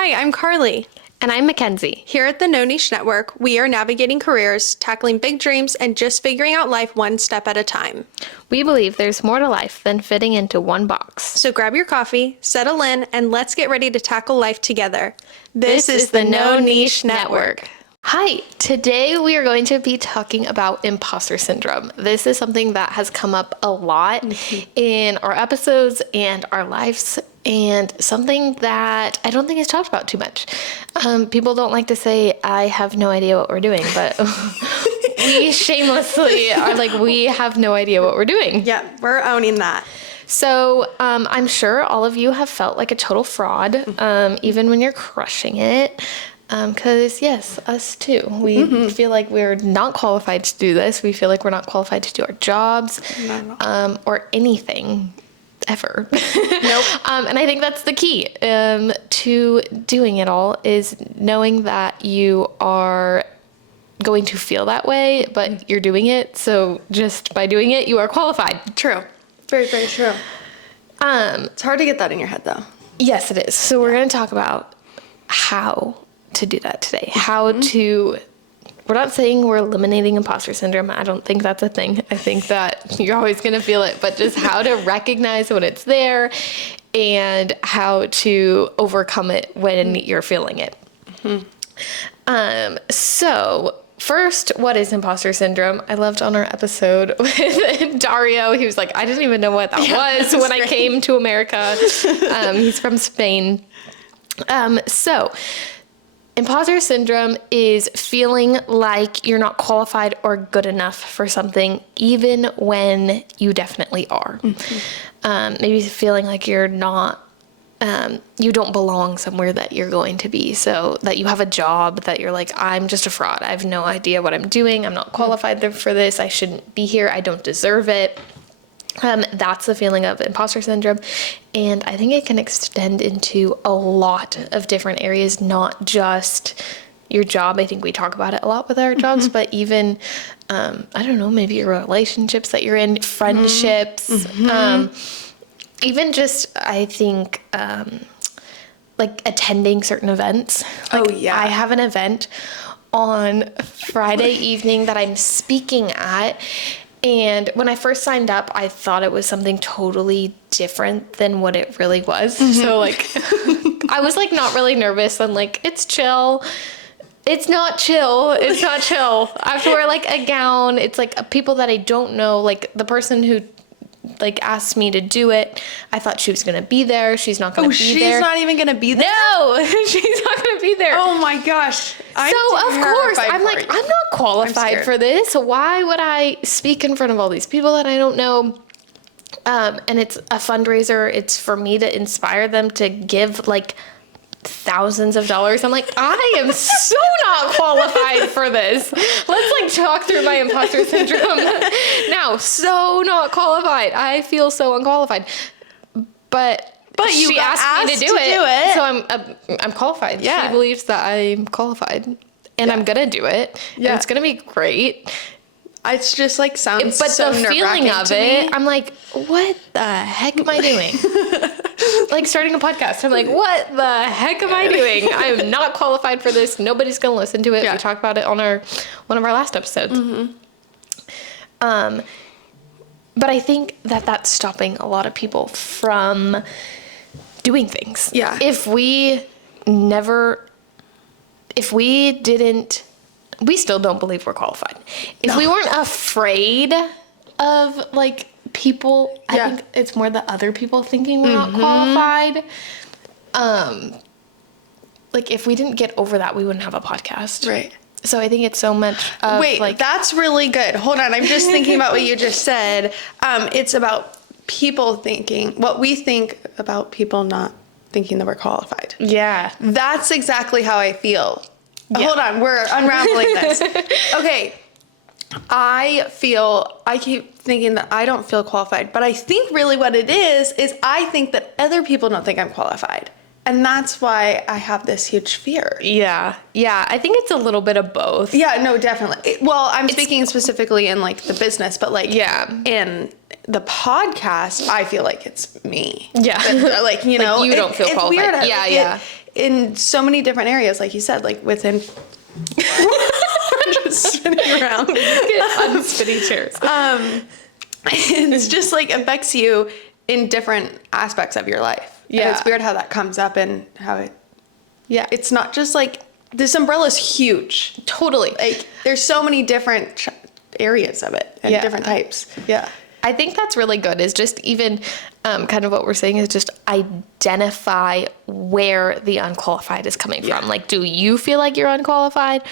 Hi, I'm Carly. And I'm Mackenzie. Here at the No Niche Network, we are navigating careers, tackling big dreams, and just figuring out life one step at a time. We believe there's more to life than fitting into one box. So grab your coffee, settle in, and let's get ready to tackle life together. This is the No Niche Network. Hi, today we are going to be talking about imposter syndrome. This is something that has come up a lot in our episodes and our lives, and something that I don't think is talked about too much. People don't like to say, I have no idea what we're doing, but we shamelessly are like, we have no idea what we're doing. Yeah, we're owning that. So I'm sure all of you have felt like a total fraud, even when you're crushing it. Because yes, us too. We feel like we're not qualified to do this. We feel like we're not qualified to do our jobs, or anything ever. Nope. And I think that's the key to doing it all, is knowing that you are going to feel that way, but you're doing it. So just by doing it, you are qualified. True. Very, very true. It's hard to get that in your head, though. Yes, it is. So we're going to talk about how to do that today. We're not saying we're eliminating imposter syndrome. I don't think that's a thing. I think that you're always going to feel it, but just how to recognize when it's there and how to overcome it when you're feeling it. So first, what is imposter syndrome? I loved on our episode with Dario. He was like, I didn't even know what that was when I came to America. He's from Spain. So imposter syndrome is feeling like you're not qualified or good enough for something, even when you definitely are. Maybe feeling like you're not, you don't belong somewhere that you're going to be. So that you have a job that you're like, I'm just a fraud. I have no idea what I'm doing. I'm not qualified for this. I shouldn't be here. I don't deserve it. That's the feeling of imposter syndrome. And I think it can extend into a lot of different areas, not just your job. I think we talk about it a lot with our jobs, but even, I don't know, maybe your relationships that you're in, friendships, even just, I think, like attending certain events. Like, I have an event on Friday evening that I'm speaking at. And when I first signed up, I thought it was something totally different than what it really was. So like, I was like not really nervous. I'm like, it's chill. It's not chill. It's not chill. I have to wear like a gown. It's like people that I don't know, like the person who like asked me to do it. I thought she was going to be there. She's not going to be there. She's not even going to be there? No, she's not going to be there. Oh my gosh. So of course, I'm like, I'm not qualified for this. So why would I speak in front of all these people that I don't know? And it's a fundraiser. It's for me to inspire them to give like thousands of dollars. I'm like, I am so not qualified for this. Let's like talk through my imposter syndrome now. So not qualified. I feel so unqualified. But you she asked me to do it. So I'm qualified. Yeah. She believes that I'm qualified, and I'm gonna do it. Yeah. And it's gonna be great. It's just like sounds but so the feeling of it, I'm like, what the heck am I doing? Like starting a podcast, I'm like, what the heck am I doing? I am not qualified for this. Nobody's gonna listen to it. Yeah. We talked about it on one of our last episodes. But I think that that's stopping a lot of people from doing things. Yeah. If we didn't, we still don't believe we're qualified. If we weren't afraid of like people, I think it's more the other people thinking we're not qualified. Like if we didn't get over that, we wouldn't have a podcast. Right. So I think it's so much of that's really good. Hold on. I'm just thinking about what you just said. It's about people thinking, what we think about people not thinking that we're qualified. Yeah. That's exactly how I feel. Yeah. Hold on. We're unraveling this. Okay. I keep thinking that I don't feel qualified, but I think really what it is I think that other people don't think I'm qualified. And that's why I have this huge fear. Yeah. Yeah. I think it's a little bit of both. Yeah, no, definitely. Well, I'm speaking specifically in like the business, but like in the podcast, I feel like it's me. Yeah. Like, you know, like you don't feel qualified. Weird. Yeah. in so many different areas, like you said, like within just spinning around. On spinning chairs. It's just like affects you in different aspects of your life. Yeah. And it's weird how that comes up and how it, Yeah. it's not just like, this umbrella's huge. Totally. Like, there's so many different areas of it and different types. Yeah. I think that's really good, is just even kind of what we're saying is just identify where the unqualified is coming from. Like, do you feel like you're unqualified,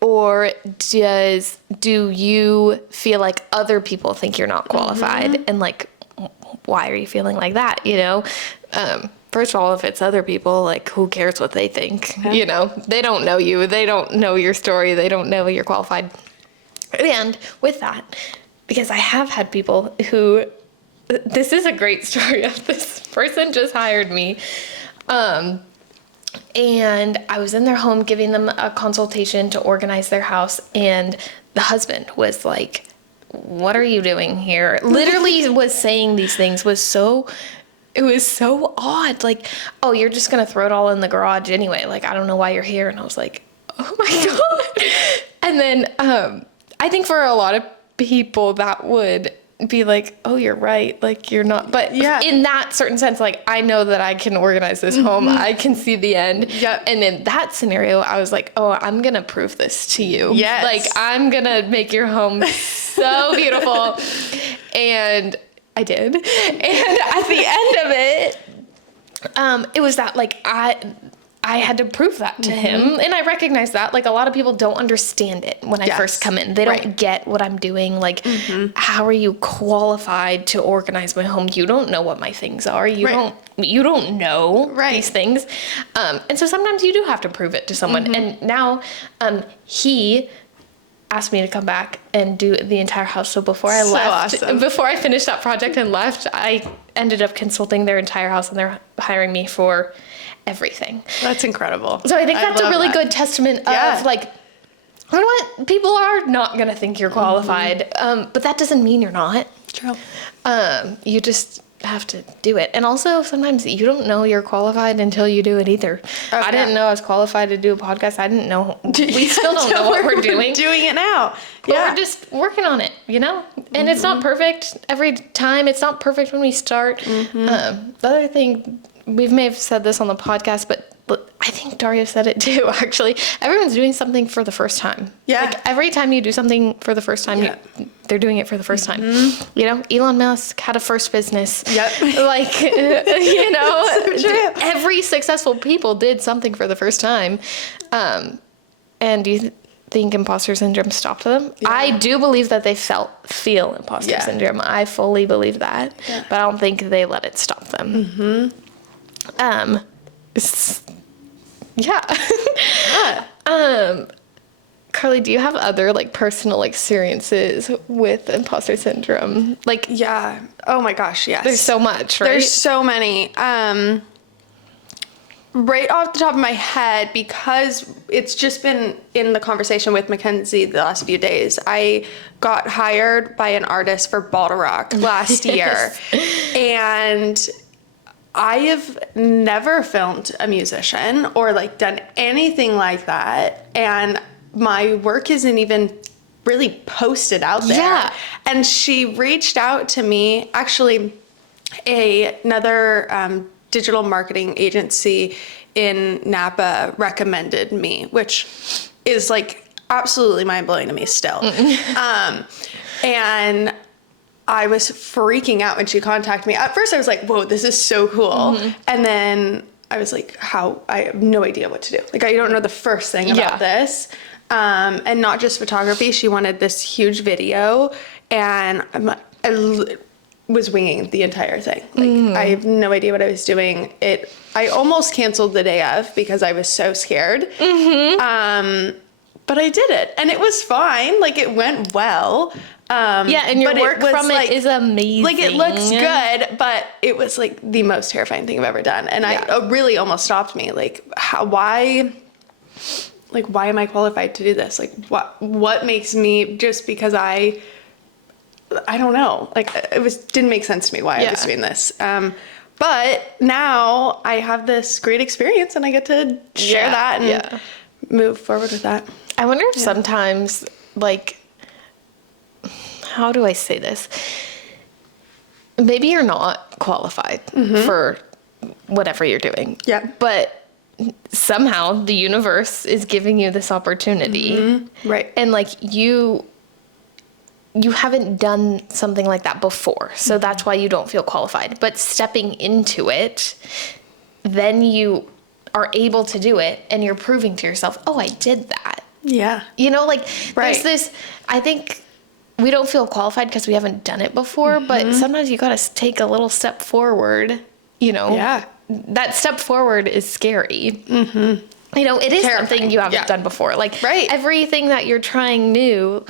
or do you feel like other people think you're not qualified? And like, why are you feeling like that? You know, first of all, if it's other people, like, who cares what they think? Yeah. You know, they don't know you. They don't know your story. They don't know you're qualified. And with that, because I have had people who, this is a great story of this person just hired me. And I was in their home giving them a consultation to organize their house. And the husband was like, what are you doing here? Literally was saying these things, it was so odd. Like, oh, you're just going to throw it all in the garage anyway. Like, I don't know why you're here. And I was like, oh my God. And then, I think for a lot of people that would be like, oh, you're right. Like, you're not, but in that certain sense, like, I know that I can organize this home. I can see the end. Yep. And in that scenario, I was like, oh, I'm going to prove this to you. Yes. Like, I'm going to make your home so beautiful. And I did. And at the end of it, it was that, like, I had to prove that to him. And I recognize that. Like, a lot of people don't understand it when I first come in. They don't get what I'm doing. Like, how are you qualified to organize my home? You don't know what my things are. You don't know these things. And so sometimes you do have to prove it to someone. And now he asked me to come back and do the entire house. So before I left, before I finished that project and left, I ended up consulting their entire house, and they're hiring me for everything. That's incredible. So I think that's a really good testament of, like, you know what? People are not going to think you're qualified, but that doesn't mean you're not. True. You just have to do it. And also, sometimes you don't know you're qualified until you do it either. Oh, I didn't know I was qualified to do a podcast. I didn't know. We still don't know what we're doing. Doing it now. But we're just working on it, you know? And it's not perfect every time. It's not perfect when we start. The other thing, we may have said this on the podcast, but I think Daria said it too, actually. Everyone's doing something for the first time. Yeah. Like, every time you do something for the first time, they're doing it for the first time. You know, Elon Musk had a first business. Yep. Like, you know, so every successful people did something for the first time. And do you think imposter syndrome stopped them? Yeah. I do believe that they feel imposter syndrome. I fully believe that. Yeah. But I don't think they let it stop them. Carly, do you have other, like, personal experiences with imposter syndrome? Like, oh my gosh, yes. There's so much, right? There's so many. Right off the top of my head, because it's just been in the conversation with Mackenzie the last few days, I got hired by an artist for Ball to Rock last year. And I have never filmed a musician or, like, done anything like that. And my work isn't even really posted out there. Yeah. And she reached out to me, actually, another digital marketing agency in Napa recommended me, which is, like, absolutely mind-blowing to me still. And I was freaking out when she contacted me. At first I was like, whoa, this is so cool. And then I was like, I have no idea what to do. Like, I don't know the first thing about this. And not just photography. She wanted this huge video, and I was winging the entire thing. Like, I have no idea what I was doing. I almost canceled the day of because I was so scared. But I did it, and it was fine. Like, it went well. And your work from it is amazing. Like, it looks good, but it was, like, the most terrifying thing I've ever done. And I really almost stopped me. Like, why am I qualified to do this? Like, what makes me, just because I don't know. Like, didn't make sense to me why I was doing this. But now I have this great experience and I get to share that and move forward with that. I wonder if sometimes, like, how do I say this? Maybe you're not qualified for whatever you're doing. Yeah. But somehow the universe is giving you this opportunity. Right. And like you haven't done something like that before. So that's why you don't feel qualified. But stepping into it, then you are able to do it and you're proving to yourself, oh, I did that. Yeah. You know, like there's this, I think we don't feel qualified because we haven't done it before, but sometimes you got to take a little step forward, you know. Yeah. That step forward is scary. You know, it is something you haven't done before. Like everything that you're trying new,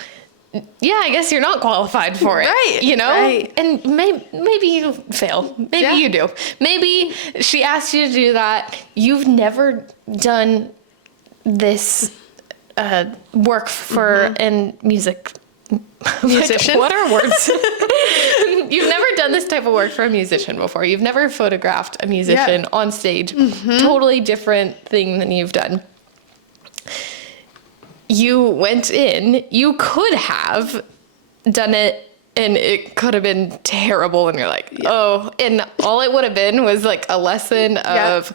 I guess you're not qualified for it. Right. You know? Right. And maybe you fail. Maybe you do. Maybe she asked you to do that. You've never done this work for a musician. What are words? You've never done this type of work for a musician before. You've never photographed a musician on stage. Totally different thing than you've done. You went in, you could have done it and it could have been terrible and you're like, oh, and all it would have been was like a lesson of,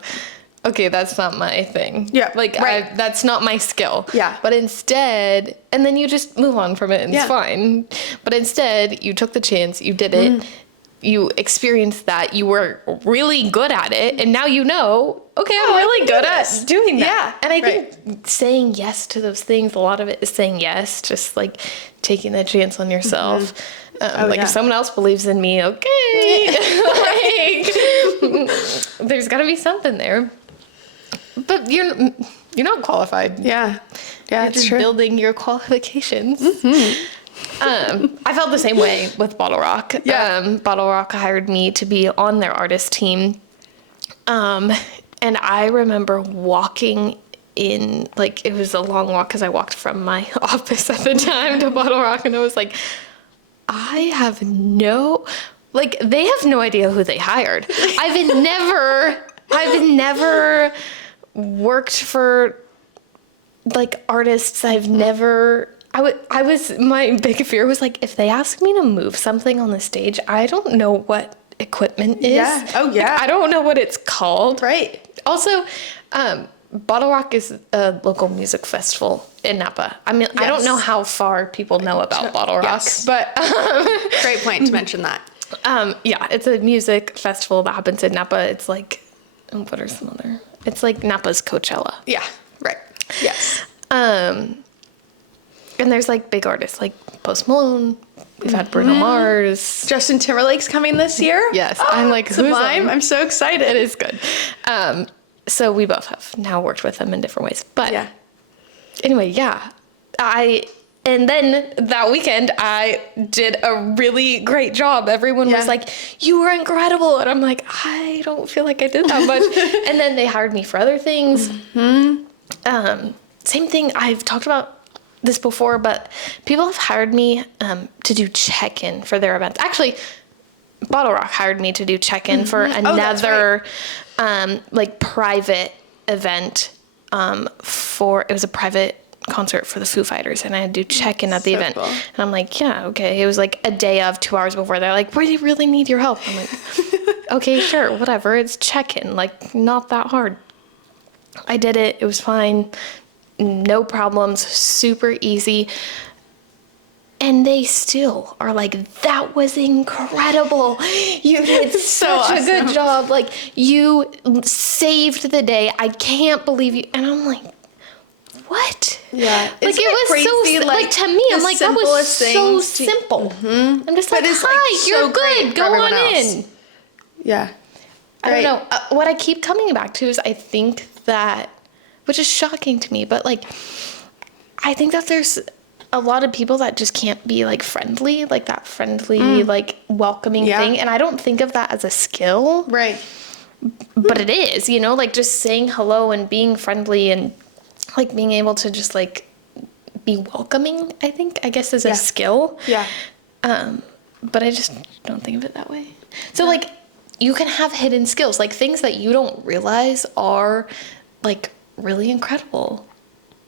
okay, that's not my thing. Yeah. Like, that's not my skill. Yeah. But instead, and then you just move on from it and it's fine. But instead, you took the chance, you did it, you experienced that, you were really good at it, and now you know, okay, I'm really good at doing that. Yeah. And I think saying yes to those things, a lot of it is saying yes, just like taking the chance on yourself. If someone else believes in me, okay. Like, there's got to be something there. But you're not qualified. Yeah. Yeah, You're just building your qualifications. I felt the same way with Bottle Rock. Yeah. Bottle Rock hired me to be on their artist team. And I remember walking in, like, it was a long walk because I walked from my office at the time to Bottle Rock, and I was like, they have no idea who they hired. I've never worked for like artists. My big fear was like, if they ask me to move something on the stage, I don't know what equipment is. Yeah. Oh yeah. Like, I don't know what it's called. Right. Also, Bottle Rock is a local music festival in Napa. I mean, I don't know how far people know about Bottle Rock, but great point to mention that. It's a music festival that happens in Napa. It's like, what are some other? It's like Napa's Coachella. Yeah. Right. Yes. And there's like big artists like Post Malone. We've had Bruno Mars. Justin Timberlake's coming this year. Yes. I'm like, Sublime. I'm so excited. It is good. So we both have now worked with them in different ways. But anyway, and then that weekend I did a really great job. Everyone was like, you were incredible. And I'm like, I don't feel like I did that much. And then they hired me for other things. Same thing. I've talked about this before, but people have hired me to do check-in for their events. Actually, Bottle Rock hired me to do check-in for another like private event it was a private concert for the Foo Fighters, and I had to check in at the event. Cool. And I'm like, yeah, okay. It was like a day of 2 hours before. They're like, we really need your help. I'm like, okay, sure, whatever. It's check-in, like not that hard. I did it. It was fine. No problems. Super easy. And they still are like, that was incredible. You did such a good job. Like, you saved the day. I can't believe you. And I'm like, what? Yeah. Like, it was crazy, so, like, to me, I'm like, that was so simple. I'm just like, hi, you're good. Go on in. Yeah. I don't know. What I keep coming back to is I think that, which is shocking to me, but like, I think that there's a lot of people that just can't be like friendly, like that friendly, like welcoming thing. And I don't think of that as a skill. Right. But it is, you know, like just saying hello and being friendly and like being able to just like be welcoming, I guess is a skill. Yeah. But I just don't think of it that way. So like, you can have hidden skills, like things that you don't realize are like really incredible.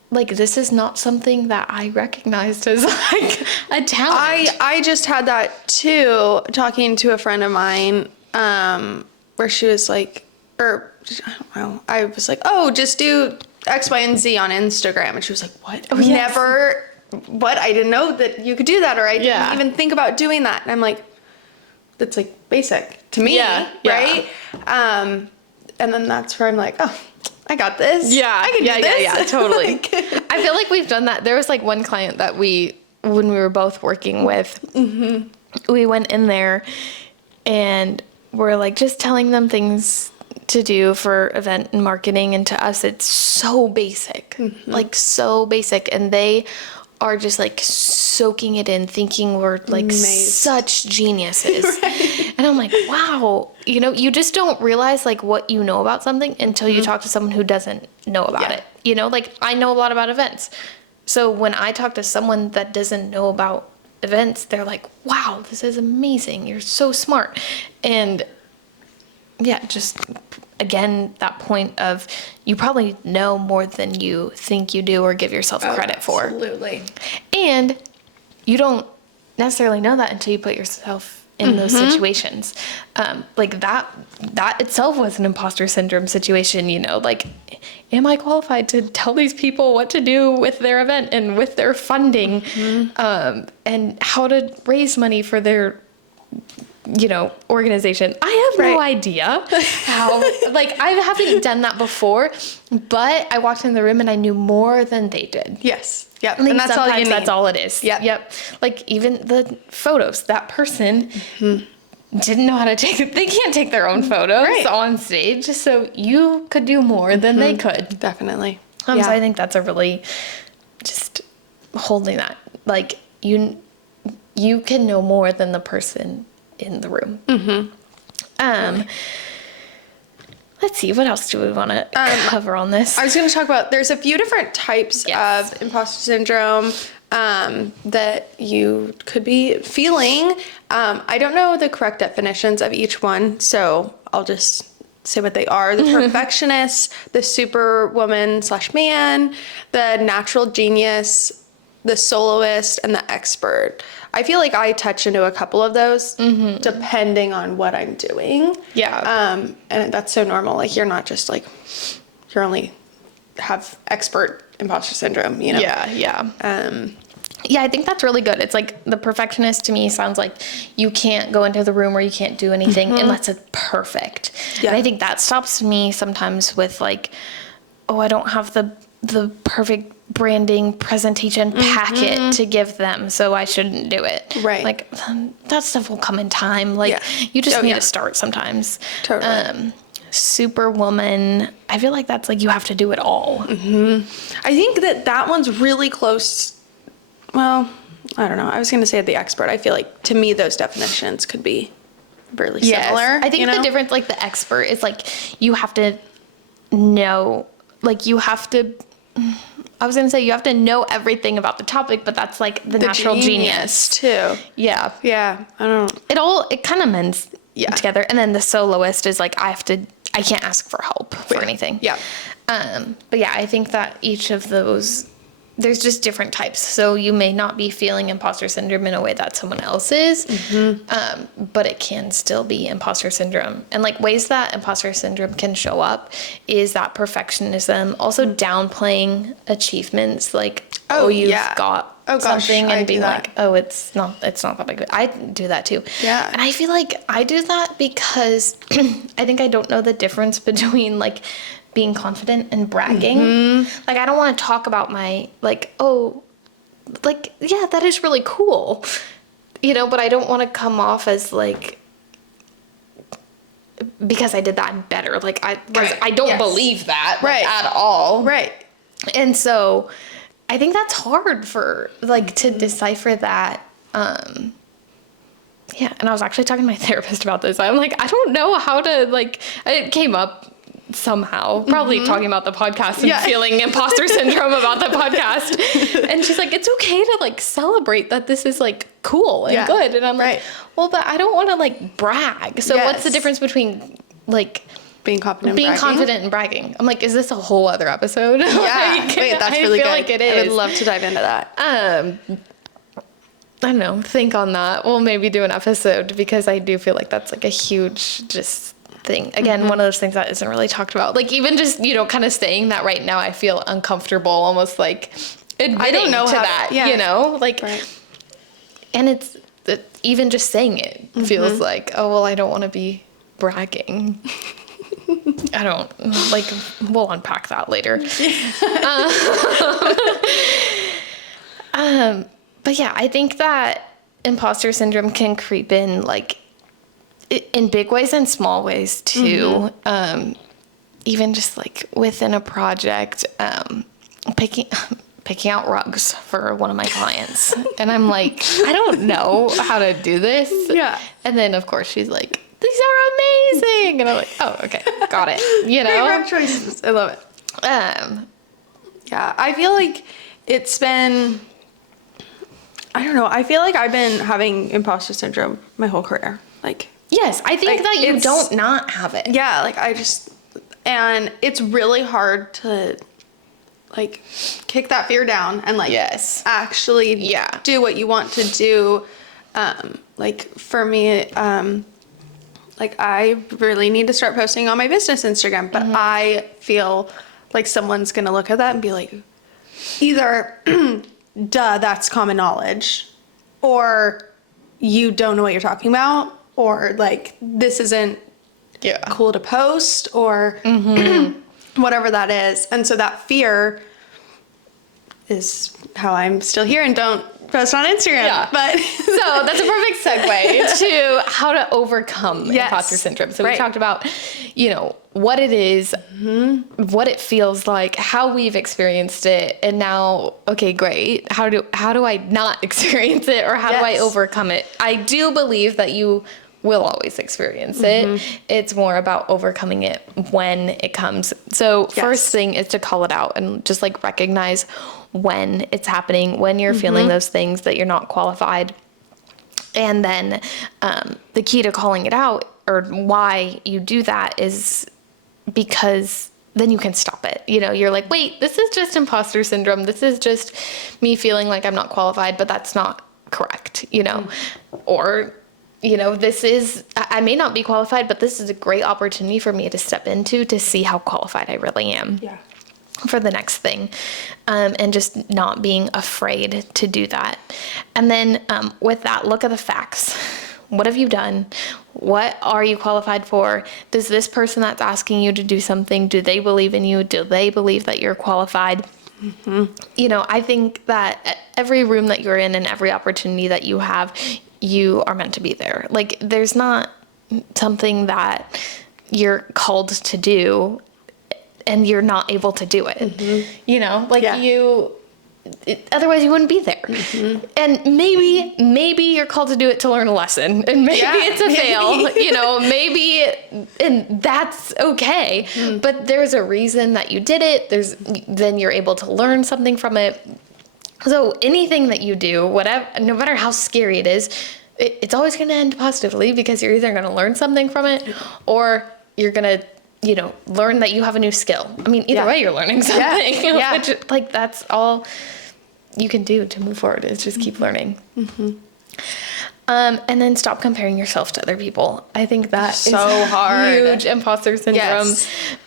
Like, this is not something that I recognized as like a talent. I just had that too, talking to a friend of mine, where she was like, or I don't know, I was like, oh, just do X, Y, and Z on Instagram. And she was like, what? Oh, yes. Never, what? I didn't know that you could do that, or I didn't even think about doing that. And I'm like, that's like basic to me, right? And then that's where I'm like, oh, I got this. Yeah, I can do this. Yeah, totally. I feel like we've done that. There was like one client that when we were both working with, we went in there and we're like just telling them things to do for event and marketing. And to us, it's so basic, like so basic. And they are just like soaking it in, thinking we're like such geniuses. Right. And I'm like, wow, you just don't realize like what you know about something until you talk to someone who doesn't know about it. Like I know a lot about events. So when I talk to someone that doesn't know about events, they're like, wow, this is amazing. You're so smart. And yeah, just again, that point of you probably know more than you think you do or give yourself credit for. Absolutely. And you don't necessarily know that until you put yourself in those situations. Like that itself was an imposter syndrome situation, like, am I qualified to tell these people what to do with their event and with their funding, and how to raise money for their organization? I have no idea how, like, I haven't done that before, but I walked in the room and I knew more than they did. Yes. Yep. And that's all you need. That's all it is. Yep. Like even the photos, that person didn't know how to take it. They can't take their own photos on stage. So you could do more than they could. Definitely. So I think that's a really just holding that, like you can know more than the person in the room. Let's see, what else do we want to cover on this? I was going to talk about, there's a few different types of imposter syndrome that you could be feeling. I don't know the correct definitions of each one, so I'll just say what they are. The perfectionist, the superwoman/man, the natural genius, the soloist, and the expert. I feel like I touch into a couple of those depending on what I'm doing. Yeah. And that's so normal. Like, you're not just like, you only have expert imposter syndrome, Yeah. Yeah, I think that's really good. It's like the perfectionist to me sounds like you can't go into the room or you can't do anything unless it's perfect. Yeah. And I think that stops me sometimes with like, oh, I don't have the perfect branding presentation packet to give them, so I shouldn't do it. Right. Like, that stuff will come in time. Like, you just need to start sometimes. Totally. Superwoman, I feel like that's like you have to do it all. I think that one's really close. Well, I don't know. I was going to say the expert. I feel like to me those definitions could be really similar. I think the difference, like the expert, is like you have to know, like you have to. I was going to say you have to know everything about the topic, but that's like the natural genius too. Yeah. Yeah. I don't know. It kind of mends together. And then the soloist is like, I can't ask for help for anything. Yeah. But yeah, I think that each of those, there's just different types. So you may not be feeling imposter syndrome in a way that someone else is, but it can still be imposter syndrome. And like ways that imposter syndrome can show up is that perfectionism, also downplaying achievements, like, you've got something, and being like, oh, it's not that big. I do that too. Yeah. And I feel like I do that because I think I don't know the difference between like being confident and bragging. Like, I don't want to talk about my, like, oh, like, yeah, that is really cool, but I don't want to come off as like, because I did that, I'm better. Like, I don't believe that at all. Right. And so I think that's hard for like to decipher that. Yeah. And I was actually talking to my therapist about this. I'm like, I don't know how to, like, it came up somehow, probably talking about the podcast and feeling imposter syndrome about the podcast. And she's like, it's okay to like celebrate that this is like cool and good. And I'm like, well, but I don't want to like brag. So what's the difference between like being confident and bragging? I'm like, is this a whole other episode? Yeah. Like, wait, that's really good. I feel like it is. I would love to dive into that. I don't know, think on that. We'll maybe do an episode because I do feel like that's like a huge just thing. Again, one of those things that isn't really talked about. Like even just, you know, kind of saying that right now, I feel uncomfortable, almost like admitting to that, you know, like, and it's even just saying it feels like, oh, well, I don't want to be bragging. I don't, like, we'll unpack that later. But yeah, I think that imposter syndrome can creep in like in big ways and small ways too. Even just like within a project, picking out rugs for one of my clients. And I'm like, I don't know how to do this. Yeah. And then of course she's like, these are amazing. And I'm like, oh, okay, got it. You know? Great rug choices. I love it. Yeah, I feel like it's been, I don't know. I feel like I've been having imposter syndrome my whole career. Like, yes, I think that you don't not have it. Yeah, like and it's really hard to like kick that fear down and like actually do what you want to do. Like for me, like I really need to start posting on my business Instagram, but I feel like someone's gonna look at that and be like, either duh, that's common knowledge, or you don't know what you're talking about, or like this isn't cool to post, or whatever that is. And so that fear is how I'm still here and don't post on Instagram. Yeah. But so that's a perfect segue to how to overcome imposter syndrome. So we talked about, you know, what it is, what it feels like, how we've experienced it, and now, okay, great. How do I not experience it, or how do I overcome it? I do believe that you will always experience it. It's more about overcoming it when it comes. So first thing is to call it out and just like recognize when it's happening, when you're feeling those things that you're not qualified. And then the key to calling it out, or why you do that, is because then you can stop it. You know, you're like, wait, this is just imposter syndrome. This is just me feeling like I'm not qualified, but that's not correct, you know? Or, you know, I may not be qualified, but this is a great opportunity for me to step into to see how qualified I really am for the next thing. And just not being afraid to do that. And then with that, look at the facts. What have you done? What are you qualified for? Does this person that's asking you to do something, do they believe in you? Do they believe that you're qualified? You know, I think that every room that you're in and every opportunity that you have, you are meant to be there. Like, there's not something that you're called to do and you're not able to do it. You know, like otherwise you wouldn't be there. And maybe you're called to do it to learn a lesson, and maybe it's a fail, you know, and that's okay. But there's a reason that you did it. Then you're able to learn something from it. So anything that you do, whatever, no matter how scary it is, it's always going to end positively, because you're either going to learn something from it, or you're going to, you know, learn that you have a new skill. I mean, either way, you're learning something. Which, like, that's all you can do to move forward, is just keep learning. And then stop comparing yourself to other people. I think that is so hard. Huge imposter syndrome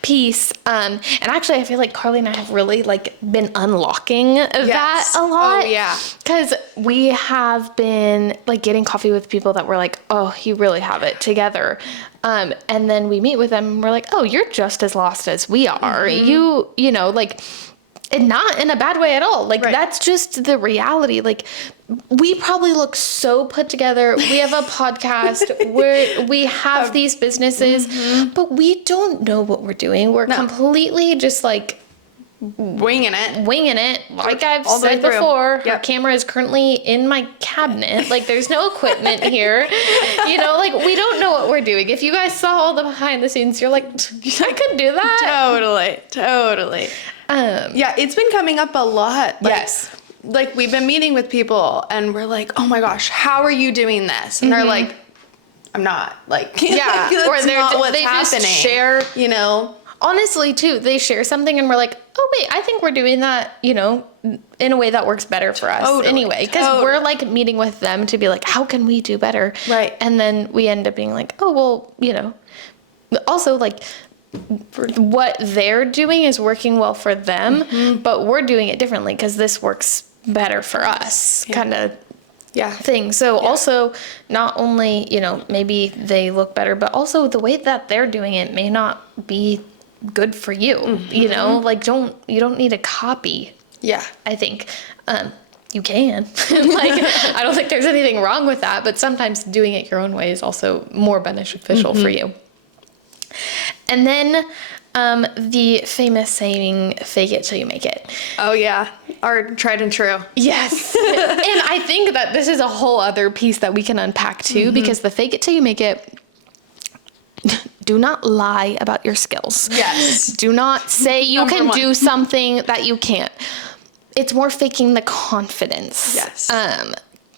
piece. And actually, I feel like Carly and I have really like been unlocking that a lot. Oh yeah. Because we have been like getting coffee with people that were like, oh, you really have it together. And then we meet with them and we're like, oh, you're just as lost as we are. You know, like, and not in a bad way at all. Like, that's just the reality. Like, we probably look so put together. We have a podcast where we have these businesses, but we don't know what we're doing. We're completely just like winging it. Like I've all the way said through. before, her Yep. camera is currently in my cabinet. Like there's no equipment here. You know, like we don't know what we're doing. If you guys saw all the behind the scenes, you're like, I could do that. Totally. Yeah, it's been coming up a lot. Like, Yes. Like we've been meeting with people and we're like, oh my gosh, how are you doing this? And they're like, I'm not. Like, Yeah. that's Or not what's they happening. just share. You know? Honestly, too, they share something and we're like, oh, wait, I think we're doing that, you know, in a way that works better for us anyway. Because we're like meeting with them to be like, how can we do better? Right. And then we end up being like, oh, well, you know, also like what they're doing is working well for them, but we're doing it differently because this works better for us kind of thing. So also not only, you know, maybe they look better, but also the way that they're doing it may not be good for you, you know, like you don't need a copy. Yeah. I think, you can, like, I don't think there's anything wrong with that, but sometimes doing it your own way is also more beneficial for you. And then, the famous saying, fake it till you make it. Oh yeah. Our tried and true. Yes. And I think that this is a whole other piece that we can unpack too, because the fake it till you make it, do not lie about your skills. Yes. Do not say you Number can one. do something that you can't. It's more faking the confidence. Yes.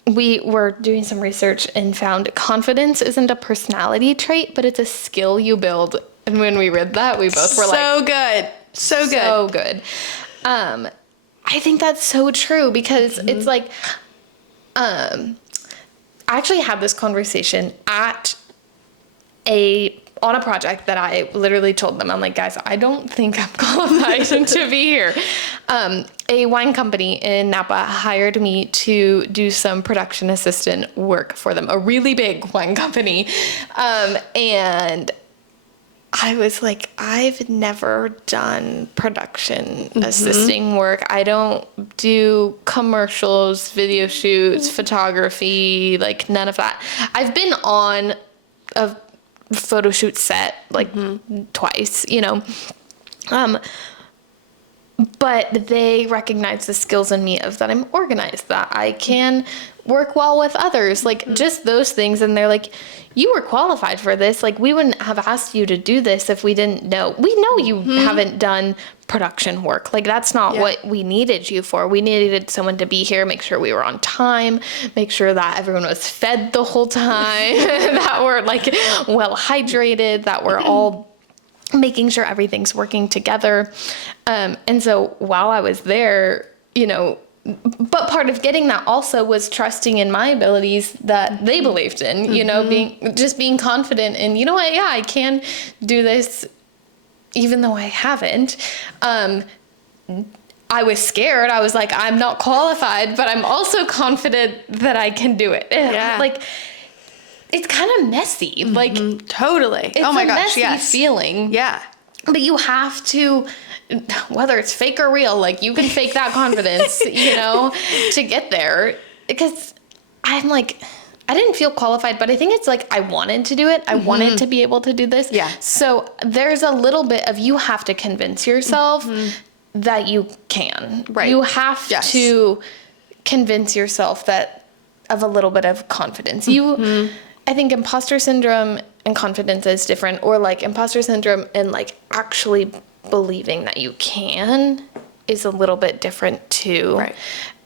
We were doing some research and found confidence isn't a personality trait, but it's a skill you build. And when we read that, we both were like, so good. so good. I think that's so true because it's like, I actually had this conversation on a project that I literally told them, I'm like, guys, I don't think I'm qualified to be here. A wine company in Napa hired me to do some production assistant work for them, a really big wine company. And I was like, I've never done production assisting work. I don't do commercials, video shoots, photography, like none of that. I've been on a photo shoot set like twice, you know. But they recognize the skills in me of that I'm organized, that I can work well with others, like just those things. And they're like, you were qualified for this. Like we wouldn't have asked you to do this if we didn't know. We know you haven't done production work. Like that's not what we needed you for. We needed someone to be here, make sure we were on time, make sure that everyone was fed the whole time, that we're like well hydrated, that we're all making sure everything's working together. And so while I was there, you know, but part of getting that also was trusting in my abilities that they believed in, you know, being confident in, you know what, yeah, I can do this even though I haven't. I was scared. I was like, I'm not qualified, but I'm also confident that I can do it. Yeah. Like, it's kind of messy. Like, totally. it's Oh my a gosh, messy feeling. Yeah. But you have to, whether it's fake or real, like you can fake that confidence, you know, to get there. Because I'm like, I didn't feel qualified, but I think it's like I wanted to do it. I wanted to be able to do this. Yeah. So there's a little bit of you have to convince yourself that you can. Right. You have to convince yourself that of a little bit of confidence. I think imposter syndrome and confidence is different, or like imposter syndrome and like actually believing that you can is a little bit different too. Right.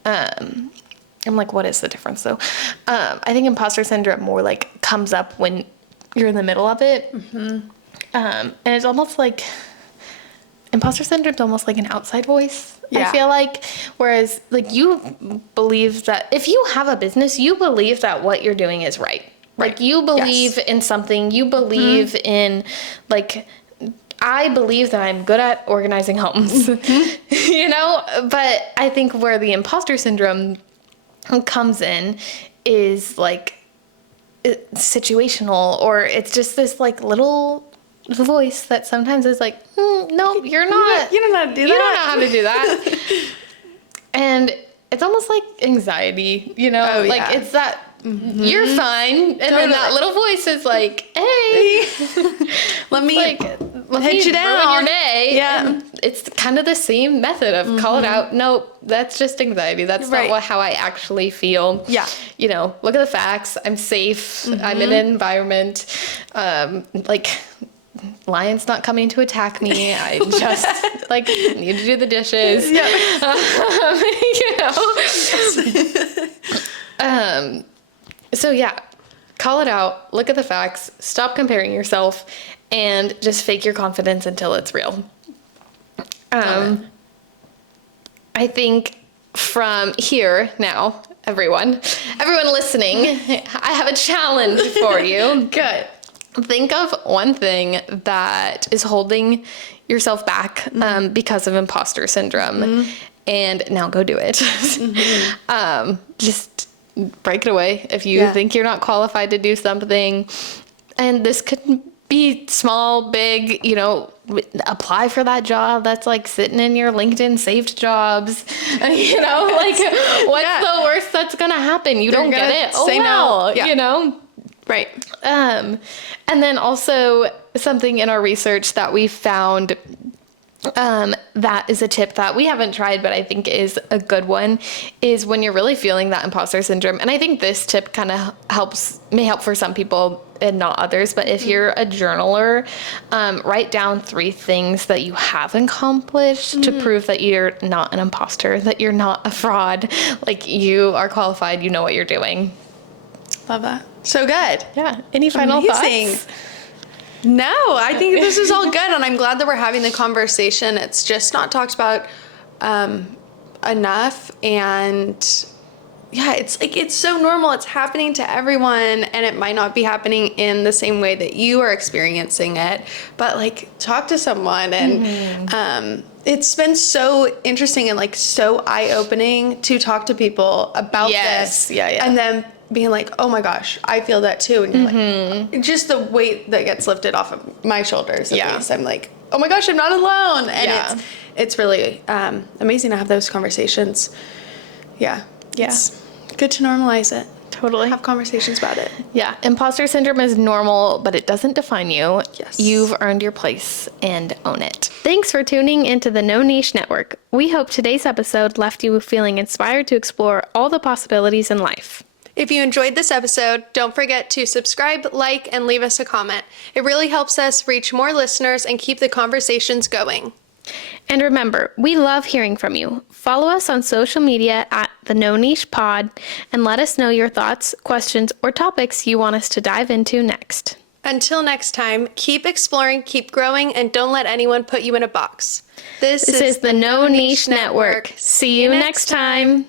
I'm like, what is the difference though? I think imposter syndrome more like comes up when you're in the middle of it. And it's almost like imposter syndrome is almost like an outside voice. Yeah. I feel like, whereas like you believe that if you have a business, you believe that what you're doing is right. Like you believe in something, you believe in like, I believe that I'm good at organizing homes, you know, but I think where the imposter syndrome comes in is like situational, or it's just this like little voice that sometimes is like, no, you're not. You don't know how to do that. You don't know how to do that. And it's almost like anxiety, you know, Oh, like yeah. it's that you're fine. And then that little voice is like, hey, Let me like, let hit me you down. ruin your day. Yeah. And it's kind of the same method of call it out. Nope, that's just anxiety. That's not how I actually feel. Yeah. You know, look at the facts. I'm safe. I'm in an environment. Like, lion's not coming to attack me. I just like need to do the dishes. Yeah. You know. So yeah, call it out. Look at the facts. Stop comparing yourself, and just fake your confidence until it's real. I think from here now, everyone listening, I have a challenge for you. Good. Think of one thing that is holding yourself back because of imposter syndrome, and now go do it. Just break it away if you think you're not qualified to do something. And this could be small, big, you know, apply for that job that's like sitting in your LinkedIn saved jobs. You know, like what's the worst that's going to happen? You don't get it. Oh, well, you know? Right. And then also something in our research that we found that is a tip that we haven't tried, but I think is a good one, is when you're really feeling that imposter syndrome. And I think this tip kind of may help for some people and not others. But if you're a journaler, write down 3 things that you have accomplished to prove that you're not an imposter, that you're not a fraud, like you are qualified, you know what you're doing. Love that. So good. Yeah. Any final thoughts? No, I think this is all good, and I'm glad that we're having the conversation. It's just not talked about enough, and yeah, it's like it's so normal. It's happening to everyone, and it might not be happening in the same way that you are experiencing it, but like talk to someone, and it's been so interesting and like so eye-opening to talk to people about this. Yeah. And then being like, oh my gosh, I feel that too. And you're like, just the weight that gets lifted off of my shoulders at least. I'm like, oh my gosh, I'm not alone. And it's really amazing to have those conversations. Yeah. It's good to normalize it. Totally. Have conversations about it. Yeah. Imposter syndrome is normal, but it doesn't define you. Yes. You've earned your place and own it. Thanks for tuning into the No Niche Network. We hope today's episode left you feeling inspired to explore all the possibilities in life. If you enjoyed this episode, don't forget to subscribe, like, and leave us a comment. It really helps us reach more listeners and keep the conversations going. And remember, we love hearing from you. Follow us on social media at the No Niche Pod and let us know your thoughts, questions, or topics you want us to dive into next. Until next time, keep exploring, keep growing, and don't let anyone put you in a box. This is the No Niche Network. See you next time.